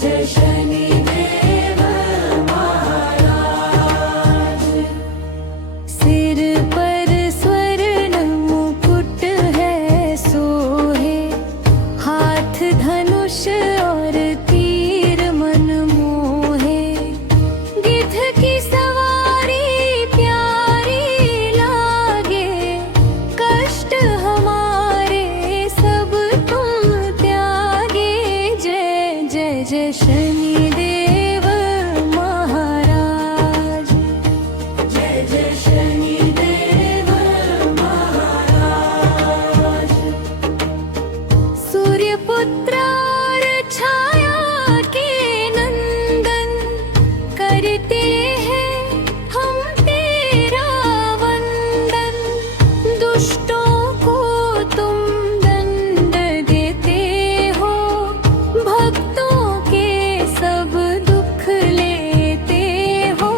जय शनिदेव महाराज। सिर पर स्वर्ण मुकुट है सोहे, हाथ धनुष और तीर मन मोहे। गिद्ध की सवारी प्यारी लागे, कष्ट हमारे सब तुम त्यागे। जय जय जय शनिदेव महाराज। जय जय शनिदेव महाराज। सूर्यपुत्र और छाया के नंदन, करते हैं हम तेरा वंदन। दुष्टों को तुम दंड देते हो, भक्तों के सब दुख लेते हो।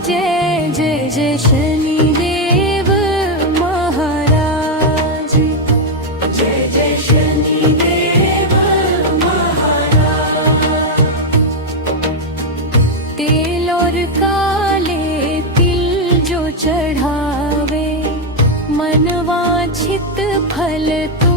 जय जय जय शनिदेव महाराज। जय जय शनिदेव महाराज। तेल और काले तिल जो चढ़ावे, मनवांछित फल तो